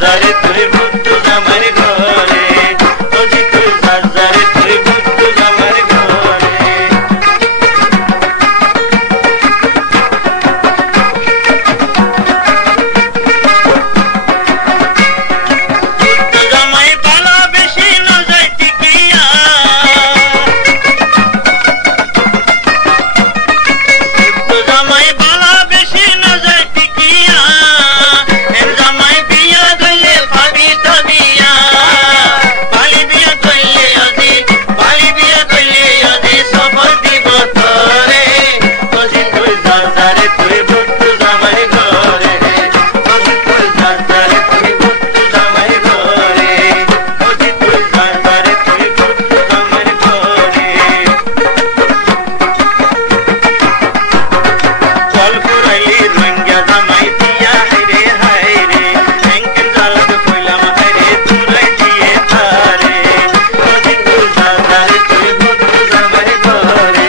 যারে তুই বুদ্ধু জামার ঘরে ওজি তুই যারে তুই বুদ্ধু জামার ঘরে বুদ্ধু জামাই ভালো বেশি না যাইতি কিয়া বুদ্ধু জামাই ভালো বেশি না যাইতি কিয়া এর জামাই বিয়া গইলে পাবি তবিয়া বালি বিয়া গইলে আজি সফল দিব তোরে ওজি তুই যারে তুই বুদ্ধু জামাই ঘরে ওজি তুই যারে তুই বুদ্ধু জামাই ঘরে ওজি তুই যারে তুই বুদ্ধু জামাই ঘরে চল পুরাইলি রঙ্গা জামাই দিয়া হাইরে হাইরে ব্যাংকের জালত কইলাম হাইরে তুরাই দিয়ে তারে ওজি তুই যারে তুই বুদ্ধু জামাই ঘরে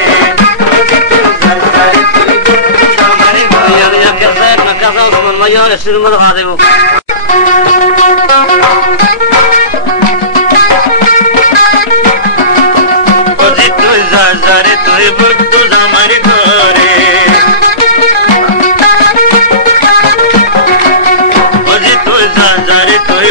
ওজি তুই যারে তুই বুদ্ধু জামাই ঘরে ওজি তুই যারে তুই বুদ্ধু জামাই ঘরে ওজি তুই যারে তুই